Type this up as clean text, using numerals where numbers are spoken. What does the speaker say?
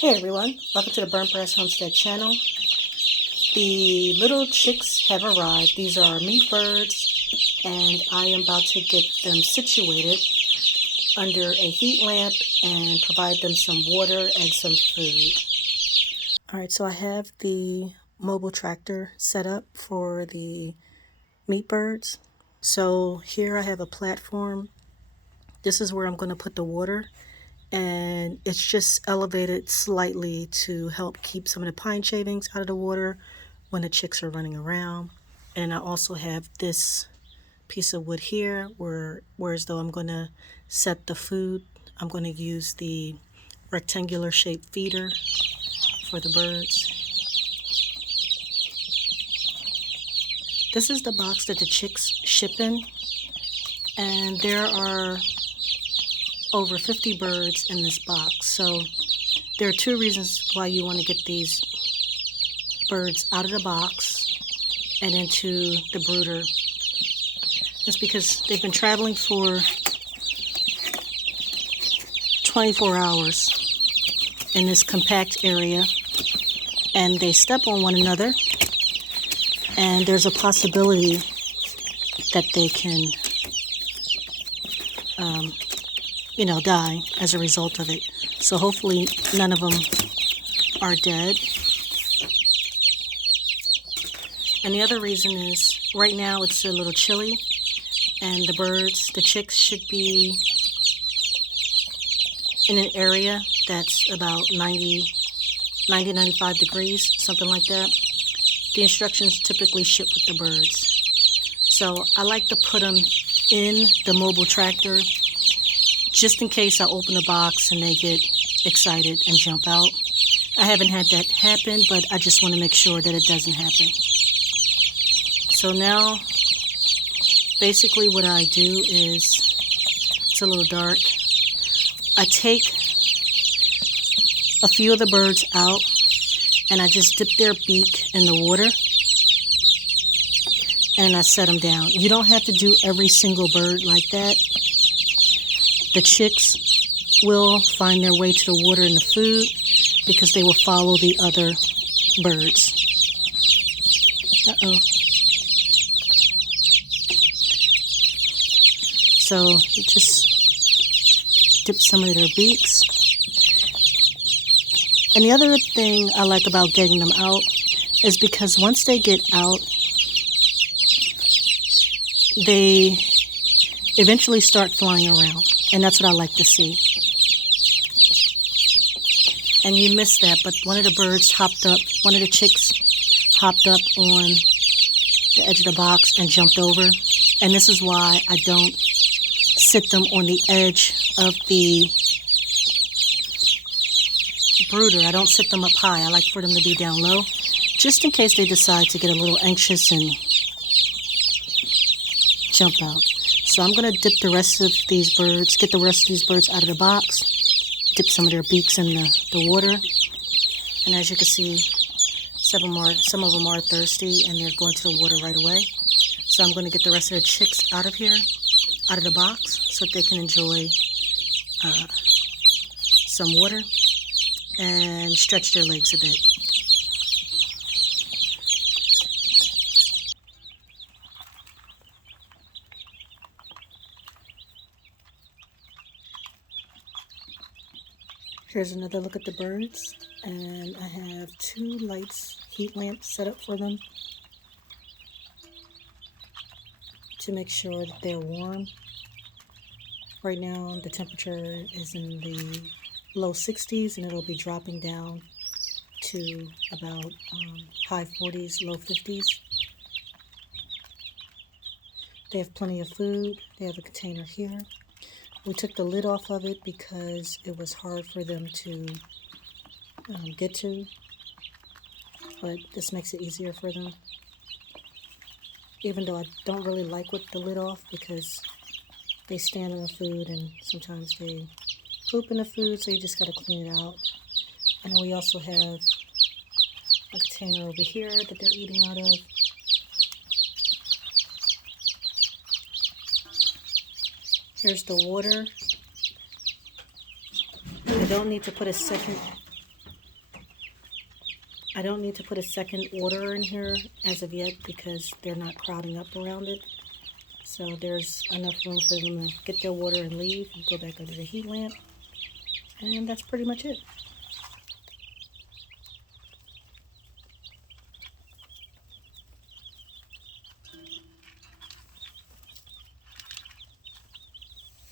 Hey everyone, welcome to the Burnt Brass Homestead channel. The little chicks have arrived. These are meat birds, and I am about to get them situated under a heat lamp and provide them some water and some food. Alright, so I have the mobile tractor set up for the meat birds. So here I have a platform. This is where I'm going to put the water. And it's just elevated slightly to help keep some of the pine shavings out of the water when the chicks are running around. And I also have this piece of wood here whereas though I'm going to set the food, I'm going to use the rectangular shaped feeder for the birds. This is the box that the chicks ship in, and there are over 50 birds in this box. So there are two reasons why you want to get these birds out of the box and into the brooder. It's because they've been traveling for 24 hours in this compact area, and they step on one another, and there's a possibility that they can die as a result of it. So hopefully none of them are dead. And the other reason is right now it's a little chilly, and the chicks should be in an area that's about 95 degrees, something like that. The instructions typically ship with the birds. So I like to put them in the mobile tractor just in case I open the box and they get excited and jump out. I haven't had that happen, but I just want to make sure that it doesn't happen. So now, basically what I do is, it's a little dark, I take a few of the birds out and I just dip their beak in the water and I set them down. You don't have to do every single bird like that. The chicks will find their way to the water and the food because they will follow the other birds. So you just dip some of their beaks. And the other thing I like about getting them out is because once they get out, they eventually start flying around. And that's what I like to see. And you missed that, but one of the chicks hopped up on the edge of the box and jumped over. And this is why I don't sit them on the edge of the brooder. I don't sit them up high. I like for them to be down low, just in case they decide to get a little anxious and jump out. So I'm going to get the rest of these birds out of the box, dip some of their beaks in the water, and as you can see, some of them are thirsty and they're going to the water right away. So I'm going to get the rest of the chicks out of the box, so that they can enjoy some water and stretch their legs a bit. Here's another look at the birds, and I have two heat lamps set up for them to make sure that they're warm. Right now the temperature is in the low 60s and it'll be dropping down to about high 40s, low 50s. They have plenty of food. They have a container here. We took the lid off of it because it was hard for them to get to, but this makes it easier for them. Even though I don't really like with the lid off because they stand on the food and sometimes they poop in the food, so you just got to clean it out. And then we also have a container over here that they're eating out of. Here's the water. I don't need to put a second I don't need to put a second order in here as of yet because they're not crowding up around it. So there's enough room for them to get their water and leave. Go back under the heat lamp. And that's pretty much it.